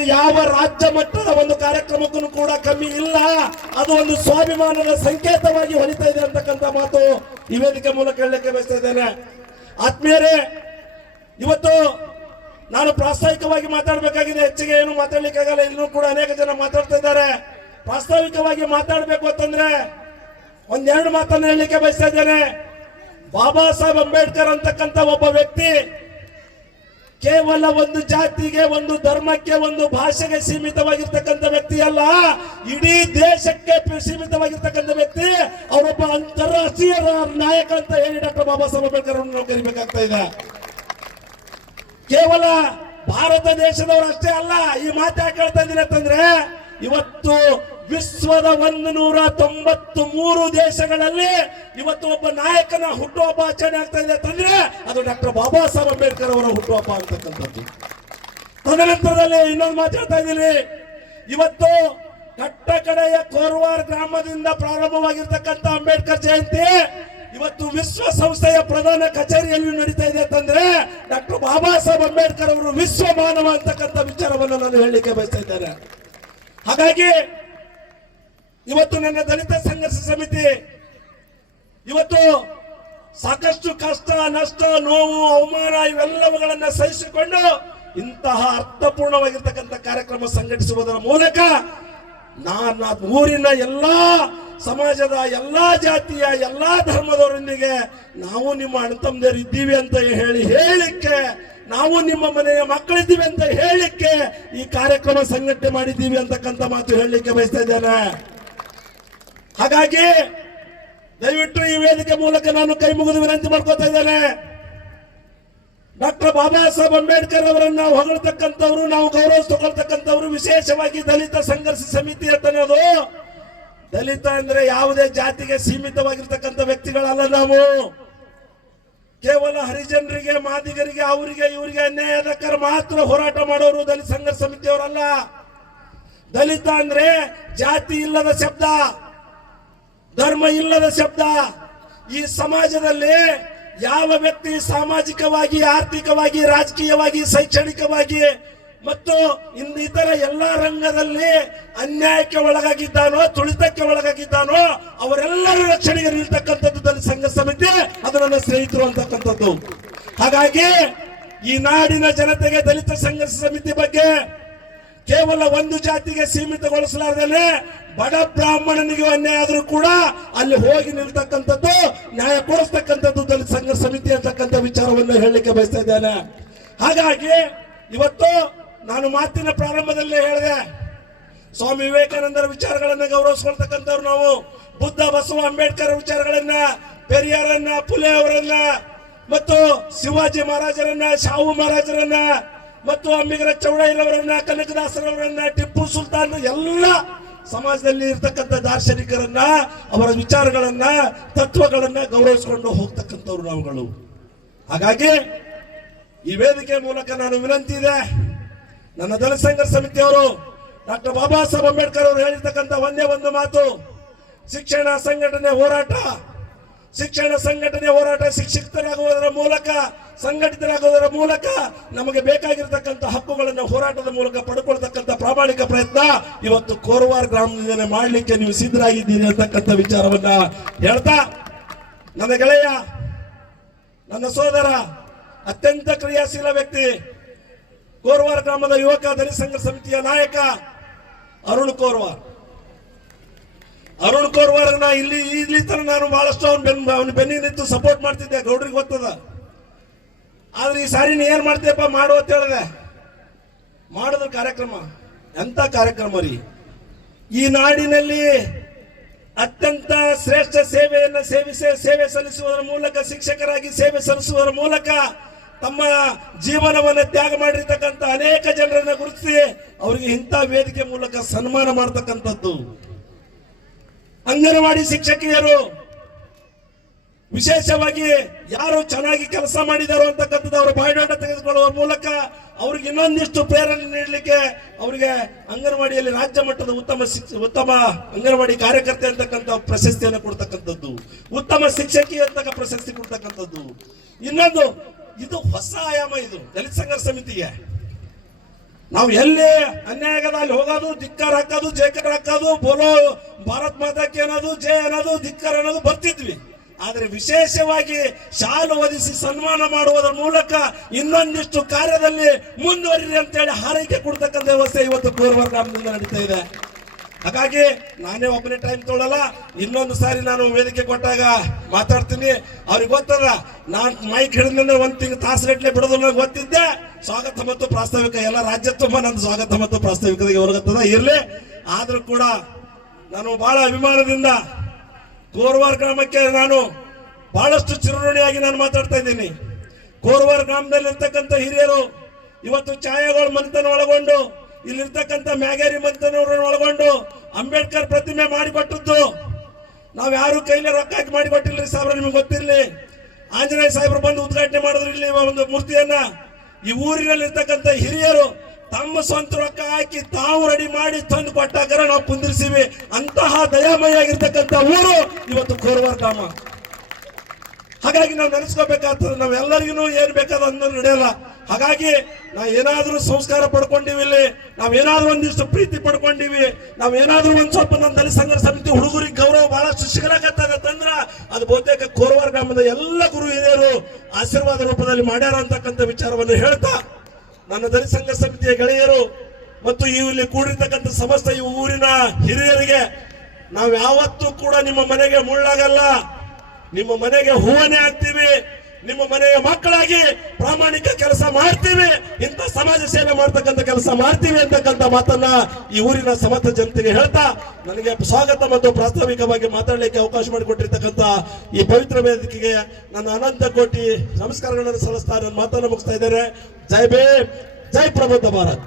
ಇದು ಯಾವ ರಾಜ್ಯ ಮಟ್ಟದ ಒಂದು ಕಾರ್ಯಕ್ರಮಕ್ಕೂ ಕೂಡ ಕಮ್ಮಿ ಇಲ್ಲ. ಅದು ಒಂದು ಸ್ವಾಭಿಮಾನದ ಸಂಕೇತವಾಗಿ ಹೊಲಿತಾ ಇದೆ ಅಂತಕ್ಕಂಥ ಮಾತು ಈ ವೇದಿಕೆ ಮೂಲಕ ಹೇಳಲಿಕ್ಕೆ ಬಯಸ್ತಾ ಇದ್ದೇನೆ. ಆತ್ಮೀಯರೇ, ಇವತ್ತು ನಾನು ಪ್ರಾಸ್ತಾವಿಕವಾಗಿ ಮಾತಾಡಬೇಕಾಗಿದೆ, ಹೆಚ್ಚಿಗೆ ಏನು ಮಾತಾಡ್ಲಿಕ್ಕಾಗಲ್ಲ. ಇನ್ನೂ ಕೂಡ ಅನೇಕ ಜನ ಮಾತಾಡ್ತಾ ಇದ್ದಾರೆ. ಪ್ರಾಸ್ತಾವಿಕವಾಗಿ ಮಾತಾಡಬೇಕು ಅಂತಂದ್ರೆ ಒಂದೆರಡು ಮಾತನ್ನು ಹೇಳಲಿಕ್ಕೆ ಬಯಸ್ತಾ ಇದ್ದೇನೆ. ಬಾಬಾ ಸಾಹೇಬ್ ಅಂಬೇಡ್ಕರ್ ಅಂತಕ್ಕಂಥ ಒಬ್ಬ ವ್ಯಕ್ತಿ ಕೇವಲ ಒಂದು ಜಾತಿಗೆ, ಒಂದು ಧರ್ಮಕ್ಕೆ, ಒಂದು ಭಾಷೆಗೆ ಸೀಮಿತವಾಗಿರ್ತಕ್ಕಂಥ ವ್ಯಕ್ತಿ ಅಲ್ಲ, ಇಡೀ ದೇಶಕ್ಕೆ ಸೀಮಿತವಾಗಿರ್ತಕ್ಕಂಥ ವ್ಯಕ್ತಿ. ಅವರೊಬ್ಬ ಅಂತಾರಾಷ್ಟ್ರೀಯ ನಾಯಕ ಅಂತ ಹೇಳಿ ಡಾಕ್ಟರ್ ಬಾಬಾ ಸಾಹೇಬ್ ಅಂಬೇಡ್ಕರ್ ಅವರನ್ನು ನಾವು ಕರಿಬೇಕಾಗ್ತಾ ಇದೆ. ಕೇವಲ ಭಾರತ ದೇಶದವರು ಅಷ್ಟೇ ಅಲ್ಲ. ಈ ಮಾತು ಯಾಕೆ ಹೇಳ್ತಾ ಇದ್ದೀನಿ ಅಂತಂದ್ರೆ, ಇವತ್ತು ವಿಶ್ವದ 193 ದೇಶಗಳಲ್ಲಿ ಇವತ್ತು ಒಬ್ಬ ನಾಯಕನ ಹುಟ್ಟುಹಬ್ಬ ಆಚರಣೆ ಆಗ್ತಾ ಇದೆ ಅಂತಂದ್ರೆ ಅದು ಡಾಕ್ಟರ್ ಬಾಬಾ ಸಾಹೇಬ್ ಅಂಬೇಡ್ಕರ್ ಅವರ ಹುಟ್ಟುಹಬ್ಬ ಅಂತಕ್ಕಂಥದ್ದು. ತದನಂತರದಲ್ಲಿ ಇನ್ನೊಂದು ಮಾತಾಡ್ತಾ ಇದ್ದೀನಿ. ಇವತ್ತು ಕಟ್ಟಕಡೆಯ ಕೋರ್ವಾರ್ ಗ್ರಾಮದಿಂದ ಪ್ರಾರಂಭವಾಗಿರ್ತಕ್ಕಂಥ ಅಂಬೇಡ್ಕರ್ ಜಯಂತಿ ಇವತ್ತು ವಿಶ್ವಸಂಸ್ಥೆಯ ಪ್ರಧಾನ ಕಚೇರಿಯಲ್ಲಿ ನಡೀತಾ ಇದೆ ಅಂತಂದ್ರೆ ಡಾಕ್ಟರ್ ಬಾಬಾ ಸಾಹೇಬ್ ಅಂಬೇಡ್ಕರ್ ಅವರು ವಿಶ್ವ ಮಾನವ ಅಂತಕ್ಕಂಥ ವಿಚಾರವನ್ನು ನಾನು ಹೇಳಲಿಕ್ಕೆ ಬಯಸ್ತಾ ಇದ್ದೇನೆ. ಹಾಗಾಗಿ ಇವತ್ತು ನನ್ನ ದಲಿತ ಸಂಘರ್ಷ ಸಮಿತಿ ಇವತ್ತು ಸಾಕಷ್ಟು ಕಷ್ಟ, ನಷ್ಟ, ನೋವು, ಅವಮಾನ ಇವೆಲ್ಲವುಗಳನ್ನ ಸಹಿಸಿಕೊಂಡು ಇಂತಹ ಅರ್ಥಪೂರ್ಣವಾಗಿರ್ತಕ್ಕಂಥ ಕಾರ್ಯಕ್ರಮ ಸಂಘಟಿಸುವುದರ ಮೂಲಕ ಊರಿನ ಎಲ್ಲಾ ಸಮಾಜದ ಎಲ್ಲಾ ಜಾತಿಯ ಎಲ್ಲಾ ಧರ್ಮದವರೊಂದಿಗೆ ನಾವು ನಿಮ್ಮ ಅಣ್ಣ ಇದ್ದೀವಿ ಅಂತ ಹೇಳಿಕ್ಕೆ, ನಾವು ನಿಮ್ಮ ಮನೆಯ ಮಕ್ಕಳಿದ್ದೀವಿ ಅಂತ ಹೇಳಿಕ್ಕೆ ಈ ಕಾರ್ಯಕ್ರಮ ಸಂಘಟನೆ ಮಾಡಿದ್ದೀವಿ ಅಂತಕ್ಕಂಥ ಮಾತು ಹೇಳಲಿಕ್ಕೆ ಬಯಸ್ತಾ ಇದ್ದೇನೆ. ಹಾಗಾಗಿ ದಯವಿಟ್ಟು ಈ ವೇದಿಕೆ ಮೂಲಕ ನಾನು ಕೈ ಮುಗಿದು ವಿನಂತಿ ಮಾಡ್ಕೊತಾ ಇದ್ದೇನೆ. ಡಾಕ್ಟರ್ ಬಾಬಾ ಸಾಹೇಬ್ ಅಂಬೇಡ್ಕರ್ ಅವರನ್ನ ಹೊಗಳ್ತಕ್ಕಂಥವ್ರು, ನಾವು ಗೌರವ ತಗೊಳ್ತಕ್ಕಂಥವ್ರು, ವಿಶೇಷವಾಗಿ ದಲಿತ ಸಂಘರ್ಷ ಸಮಿತಿ ಅಂತ ಅನ್ನೋದು, ದಲಿತ ಅಂದ್ರೆ ಯಾವುದೇ ಜಾತಿಗೆ ಸೀಮಿತವಾಗಿರ್ತಕ್ಕಂಥ ವ್ಯಕ್ತಿಗಳಲ್ಲ. ನಾವು ಕೇವಲ ಹರಿಜನರಿಗೆ, ಮಾದಿಗರಿಗೆ, ಅವರಿಗೆ ಇವರಿಗೆ ಅನ್ಯಾಯದಕ್ಕರ ಮಾತ್ರ ಹೋರಾಟ ಮಾಡೋರು ದಲಿತ ಸಂಘರ್ಷ ಸಮಿತಿಯವರಲ್ಲ. ದಲಿತ ಅಂದ್ರೆ ಜಾತಿ ಇಲ್ಲದ ಶಬ್ದ, ಧರ್ಮ ಇಲ್ಲದ ಶಬ್ದ. ಈ ಸಮಾಜದಲ್ಲಿ ಯಾವ ವ್ಯಕ್ತಿ ಸಾಮಾಜಿಕವಾಗಿ, ಆರ್ಥಿಕವಾಗಿ, ರಾಜಕೀಯವಾಗಿ, ಶೈಕ್ಷಣಿಕವಾಗಿ ಮತ್ತು ಇನ್ನಿತರ ಎಲ್ಲ ರಂಗದಲ್ಲಿ ಅನ್ಯಾಯಕ್ಕೆ ಒಳಗಾಗಿದ್ದಾನೋ, ತುಳಿತಕ್ಕೆ ಒಳಗಾಗಿದ್ದಾನೋ ಅವರೆಲ್ಲರ ರಕ್ಷಣೆಗೆ ನಿಲ್ತಕ್ಕಂಥದ್ದು ದಲಿತ ಸಂಘರ್ಷ ಸಮಿತಿ, ಅದು ನನ್ನ ಸ್ನೇಹಿತರು ಅಂತಕ್ಕಂಥದ್ದು. ಹಾಗಾಗಿ ಈ ನಾಡಿನ ಜನತೆಗೆ ದಲಿತ ಸಂಘರ್ಷ ಸಮಿತಿ ಬಗ್ಗೆ ಕೇವಲ ಒಂದು ಜಾತಿಗೆ ಸೀಮಿತಗೊಳಿಸಲಾರದೇನೆ ಬಡ ಬ್ರಾಹ್ಮಣನಿಗೆ ಅನ್ಯಾಯ ಆದ್ರೂ ಕೂಡ ಅಲ್ಲಿ ಹೋಗಿ ನಿಲ್ತಕ್ಕಂಥದ್ದು, ನ್ಯಾಯ ಕೊಡಿಸ್ತಕ್ಕಂಥದ್ದು ದಲಿತ ಸಂಘರ್ಷ ಸಮಿತಿ ಅಂತಕ್ಕಂಥ ವಿಚಾರವನ್ನು ಹೇಳಲಿಕ್ಕೆ ಬಯಸ್ತಾ ಇದ್ದೇನೆ. ಹಾಗಾಗಿ ಇವತ್ತು ನಾನು ಮಾತಿನ ಪ್ರಾರಂಭದಲ್ಲೇ ಹೇಳಿದೆ, ಸ್ವಾಮಿ ವಿವೇಕಾನಂದರ ವಿಚಾರಗಳನ್ನ ಗೌರವಿಸ್ಕೊಳ್ತಕ್ಕಂಥವ್ರು ನಾವು. ಬುದ್ಧ, ಬಸವ, ಅಂಬೇಡ್ಕರ್ ವಿಚಾರಗಳನ್ನ, ಪೆರಿಯಾರನ್ನ, ಫುಲೆ ಅವರನ್ನ ಮತ್ತು ಶಿವಾಜಿ ಮಹಾರಾಜರನ್ನ, ಶಾಹು ಮಹಾರಾಜರನ್ನ ಮತ್ತು ಅಂಬಿಗರ ಚೌಡಯ್ಯನವರನ್ನ, ಕನಕದಾಸರವರನ್ನ, ಟಿಪ್ಪು ಸುಲ್ತಾನ್ ಎಲ್ಲ ಸಮಾಜದಲ್ಲಿ ಇರ್ತಕ್ಕಂಥ ದಾರ್ಶನಿಕರನ್ನ, ಅವರ ವಿಚಾರಗಳನ್ನ, ತತ್ವಗಳನ್ನ ಗೌರವಿಸಿಕೊಂಡು ಹೋಗ್ತಕ್ಕಂಥವ್ರು ನಾವುಗಳು. ಹಾಗಾಗಿ ಈ ವೇದಿಕೆ ಮೂಲಕ ನಾನು ವಿನಂತಿ ಇದೆ, ನನ್ನ ದಲಿತ ಸಂಘರ್ಷ ಸಮಿತಿಯವರು ಡಾಕ್ಟರ್ ಬಾಬಾ ಸಾಹೇಬ್ ಅಂಬೇಡ್ಕರ್ ಅವರು ಹೇಳಿರ್ತಕ್ಕಂಥ ಒಂದೇ ಒಂದು ಮಾತು, ಶಿಕ್ಷಣ ಸಂಘಟನೆ ಹೋರಾಟ, ಶಿಕ್ಷಣ ಸಂಘಟನೆ ಹೋರಾಟ, ಶಿಕ್ಷಿತರಾಗುವುದರ ಮೂಲಕ, ಸಂಘಟಿತರಾಗುವುದರ ಮೂಲಕ ನಮಗೆ ಬೇಕಾಗಿರ್ತಕ್ಕಂಥ ಹಕ್ಕುಗಳನ್ನು ಹೋರಾಟದ ಮೂಲಕ ಪಡ್ಕೊಳ್ತಕ್ಕಂಥ ಪ್ರಾಮಾಣಿಕ ಪ್ರಯತ್ನ ಇವತ್ತು ಕೋರ್ವಾರ್ ಗ್ರಾಮದಿಂದ ಮಾಡಲಿಕ್ಕೆ ನೀವು ಸಿದ್ಧರಾಗಿದ್ದೀರಿ ಅಂತಕ್ಕಂಥ ವಿಚಾರವನ್ನ ಹೇಳ್ತಾ, ನನ್ನ ಗೆಳೆಯ, ನನ್ನ ಸೋದರ, ಅತ್ಯಂತ ಕ್ರಿಯಾಶೀಲ ವ್ಯಕ್ತಿ, ಕೋರ್ವಾರ್ ಗ್ರಾಮದ ಯುವಕ ದಲಿತ ಸಂಘರ್ಷ ಸಮಿತಿಯ ನಾಯಕ ಅರುಣ್ ಕೋರ್ವಾರ್. ಅರುಣ್ ಕೋರ್ವಾರ್ನ ಇಲ್ಲಿ ತರ ನಾನು ಬಹಳಷ್ಟು ಅವನ ಬೆನ್ನಿಗೆ ನಿಂತು ಸಪೋರ್ಟ್ ಮಾಡ್ತಿದ್ದೆ, ಗೌಡ್ರಿಗೆ ಗೊತ್ತದ. ಆದ್ರೆ ಈ ಸಾರಿ ನೀ ಏನ್ ಮಾಡ್ತೀಯಪ್ಪ ಮಾಡು ಅಂತ ಹೇಳಿದೆ. ಮಾಡಿದ ಕಾರ್ಯಕ್ರಮ ಎಂತ ಕಾರ್ಯಕ್ರಮ ರೀ! ಈ ನಾಡಿನಲ್ಲಿ ಅತ್ಯಂತ ಶ್ರೇಷ್ಠ ಸೇವೆಯನ್ನು ಸೇವೆ ಸಲ್ಲಿಸುವುದರ ಮೂಲಕ, ಶಿಕ್ಷಕರಾಗಿ ಸೇವೆ ಸಲ್ಲಿಸುವುದರ ಮೂಲಕ ತಮ್ಮ ಜೀವನವನ್ನು ತ್ಯಾಗ ಮಾಡಿರ್ತಕ್ಕಂಥ ಅನೇಕ ಜನರನ್ನ ಗುರುತಿಸಿ ಅವರಿಗೆ ಇಂಥ ವೇದಿಕೆ ಮೂಲಕ ಸನ್ಮಾನ ಮಾಡತಕ್ಕಂಥದ್ದು. ಅಂಗನವಾಡಿ ಶಿಕ್ಷಕಿಯರು ವಿಶೇಷವಾಗಿ ಯಾರು ಚೆನ್ನಾಗಿ ಕೆಲಸ ಮಾಡಿದಾರೋ ಅಂತಕ್ಕಂಥದ್ದು ಅವರ ಬಯೋಡಾಟಾ ತೆಗೆದುಕೊಳ್ಳುವ ಮೂಲಕ ಅವ್ರಿಗೆ ಇನ್ನೊಂದಿಷ್ಟು ಪ್ರೇರಣೆ ನೀಡಲಿಕ್ಕೆ ಅವರಿಗೆ ಅಂಗನವಾಡಿಯಲ್ಲಿ ರಾಜ್ಯ ಮಟ್ಟದ ಉತ್ತಮ ಅಂಗನವಾಡಿ ಕಾರ್ಯಕರ್ತೆ ಅಂತಕ್ಕಂಥ ಪ್ರಶಸ್ತಿಯನ್ನು ಕೊಡ್ತಕ್ಕಂಥದ್ದು, ಉತ್ತಮ ಶಿಕ್ಷಕಿ ಅಂತ ಪ್ರಶಸ್ತಿ ಕೊಡ್ತಕ್ಕಂಥದ್ದು. ಇನ್ನೊಂದು, ಇದು ಹೊಸ ಆಯಾಮ, ಇದು ದಲಿತ ಸಂಘರ್ಷ ಸಮಿತಿಗೆ ನಾವು ಎಲ್ಲಿ ಅನ್ಯಾಯ ಆಗದ ಅಲ್ಲಿ ಹೋಗೋದು, ಧಿಕ್ಕಾರ ಹಾಕೋದು, ಜಯಕರ ಹಾಕೋದು, ಬೋಲೋ ಭಾರತ್ ಮಾತಾಕ್ಕೆ ಅನ್ನೋದು, ಜಯ ಅನ್ನೋದು, ಧಿಕ್ಕಾರ ಅನ್ನೋದು ಬರ್ತಿದ್ವಿ. ಆದರೆ ವಿಶೇಷವಾಗಿ ಶಾಲು ಹೊದಿಸಿ ಸನ್ಮಾನ ಮಾಡುವುದರ ಮೂಲಕ ಇನ್ನೊಂದಿಷ್ಟು ಕಾರ್ಯದಲ್ಲಿ ಮುಂದುವರಿರಿ ಅಂತೇಳಿ ಹಾರೈಕೆ ಕೊಡ್ತಕ್ಕಂಥ ವ್ಯವಸ್ಥೆ ಇವತ್ತು ಕೋರ್ವಾರ ಗ್ರಾಮದಿಂದ ನಡೀತಾ ಇದೆ. ಹಾಗಾಗಿ ನಾನೇ ಒಬ್ಬನೇ ಟೈಮ್ ತೊಗೊಳ್ಳಲ್ಲ, ಇನ್ನೊಂದು ಸಾರಿ ನಾನು ವೇದಿಕೆ ಕೊಟ್ಟಾಗ ಮಾತಾಡ್ತೀನಿ. ಅವ್ರಿಗೆ ಗೊತ್ತದ ನಾನು ಮೈಕ್ ಹಿಡಿದ್ರೆ ಒಂದು ತಿಂಗಳು ತಾಸುಗಟ್ಟಲೆ ಬಿಡೋದಿಲ್ಲ ಗೊತ್ತಿದ್ದೆ. ಸ್ವಾಗತ ಮತ್ತು ಪ್ರಾಸ್ತಾವಿಕ ಎಲ್ಲ ರಾಜ್ಯ ತುಂಬ ನಂದು ಸ್ವಾಗತ ಮತ್ತು ಪ್ರಾಸ್ತಾವಿಕತೆಗೆ ಹೊರಗತ್ತದ ಇರಲಿ. ಆದರೂ ಕೂಡ ನಾನು ಬಹಳ ಅಭಿಮಾನದಿಂದ ಕೋರ್ವಾರ ಗ್ರಾಮಕ್ಕೆ ನಾನು ಬಹಳಷ್ಟು ಚಿರಋಣಿಯಾಗಿ ನಾನು ಮಾತಾಡ್ತಾ ಇದ್ದೀನಿ. ಕೋರ್ವಾರ ಗ್ರಾಮದಲ್ಲಿ ಇರ್ತಕ್ಕಂಥ ಹಿರಿಯರು ಇವತ್ತು ಛಾಯಾಗಳ ಮಂತನ ಒಳಗೊಂಡು, ಇಲ್ಲಿರ್ತಕ್ಕಂಥ ಮ್ಯಾಗೇರಿ ಮಂತನವರನ್ನು ಒಳಗೊಂಡು ಅಂಬೇಡ್ಕರ್ ಪ್ರತಿಮೆ ಮಾಡಿಕೊಟ್ಟದ್ದು ನಾವು ಯಾರು ಕೈಲೇ ರೊಕ್ಕ ಹಾಕಿ ಮಾಡಿಕೊಟ್ಟಿಲ್ರಿ ಸಾಹೇಬ್ರ. ನಿಮ್ಗೆ ಗೊತ್ತಿರಲಿ, ಆಂಜನೇಯ ಸಾಹೇಬ್ರು ಬಂದು ಉದ್ಘಾಟನೆ ಮಾಡಿದ್ರು ಇಲ್ಲಿ ಒಂದು ಮೂರ್ತಿಯನ್ನ. ಈ ಊರಿನಲ್ಲಿ ಇರ್ತಕ್ಕಂಥ ಹಿರಿಯರು ತಮ್ಮ ಸ್ವಂತ ರೊಕ್ಕ ಹಾಕಿ ತಾವು ರೆಡಿ ಮಾಡಿ ತಂದು ಕೊಟ್ಟಾಗ ನಾವು ಕುಂದಿರ್ಸಿವಿ. ಅಂತಹ ದಯಾಮಯ ಆಗಿರ್ತಕ್ಕಂಥ ಊರು ಇವತ್ತು ಕೋರ್ವಾರ ಗ್ರಾಮ. ಹಾಗಾಗಿ ನಾವು ನೆನೆಸ್ಕೋಬೇಕಾಗ್ತದೆ, ನಾವೆಲ್ಲರಿಗೂ ಏನ್ ಬೇಕಾದ ಅನ್ನೋದು ನಡೆಯಲ್ಲ. ಹಾಗಾಗಿ ನಾವು ಏನಾದ್ರೂ ಸಂಸ್ಕಾರ ಪಡ್ಕೊಂಡಿವಿ, ಇಲ್ಲಿ ನಾವೇನಾದ್ರೂ ಒಂದಿಷ್ಟು ಪ್ರೀತಿ ಪಡ್ಕೊಂಡಿವಿ, ನಾವೇನಾದ್ರೂ ಒಂದ್ ಸ್ವಲ್ಪ ನಮ್ಮ ದಲಿತ ಸಂಘರ್ಷ ಸಮಿತಿ ಹುಡುಗರಿಗೆ ಗೌರವ ಬಹಳಷ್ಟು ಸಿಗಲಾಕತ್ತಂದ್ರ ಅದು ಬಹುತೇಕ ಕೋರ್ವಾರ ಗ್ರಾಮದ ಎಲ್ಲ ಗುರು ಹಿರಿಯರು ಆಶೀರ್ವಾದ ರೂಪದಲ್ಲಿ ಮಾಡ್ಯಾರ ಅಂತಕ್ಕಂಥ ವಿಚಾರವನ್ನು ಹೇಳ್ತಾ, ನನ್ನ ದಲಿತ ಸಂಘ ಸಮಿತಿಯ ಗೆಳೆಯರು ಮತ್ತು ಇಲ್ಲಿ ಕೂಡಿರ್ತಕ್ಕಂಥ ಸಮಸ್ತ ಈ ಊರಿನ ಹಿರಿಯರಿಗೆ ನಾವು ಯಾವತ್ತೂ ಕೂಡ ನಿಮ್ಮ ಮನೆಗೆ ಮುಳ್ಳಾಗಲ್ಲ, ನಿಮ್ಮ ಮನೆಗೆ ಹೂವನೆ ಆಗ್ತೀವಿ, ನಿಮ್ಮ ಮನೆಯ ಮಕ್ಕಳಾಗಿ ಪ್ರಾಮಾಣಿಕ ಕೆಲಸ ಮಾಡ್ತೀವಿ, ಇಂಥ ಸಮಾಜ ಸೇವೆ ಮಾಡ್ತಕ್ಕಂಥ ಕೆಲಸ ಮಾಡ್ತೀವಿ ಅಂತಕ್ಕಂಥ ಮಾತನ್ನ ಈ ಊರಿನ ಸಮಸ್ತ ಜನತೆಗೆ ಹೇಳ್ತಾ, ನನಗೆ ಸ್ವಾಗತ ಮತ್ತು ಪ್ರಾಸ್ತಾವಿಕವಾಗಿ ಮಾತಾಡಲಿಕ್ಕೆ ಅವಕಾಶ ಮಾಡಿಕೊಟ್ಟಿರ್ತಕ್ಕಂಥ ಈ ಪವಿತ್ರ ವೇದಿಕೆಗೆ ನನ್ನ ಅನಂತ ಕೋಟಿ ನಮಸ್ಕಾರಗಳನ್ನು ಸಲ್ಲಿಸ್ತಾ ನನ್ನ ಮಾತನ್ನು ಮುಗಿಸ್ತಾ ಇದ್ದೇನೆ. ಜೈ ಭೀಮ್, ಜೈ ಪ್ರಬುದ್ಧ ಭಾರತ್.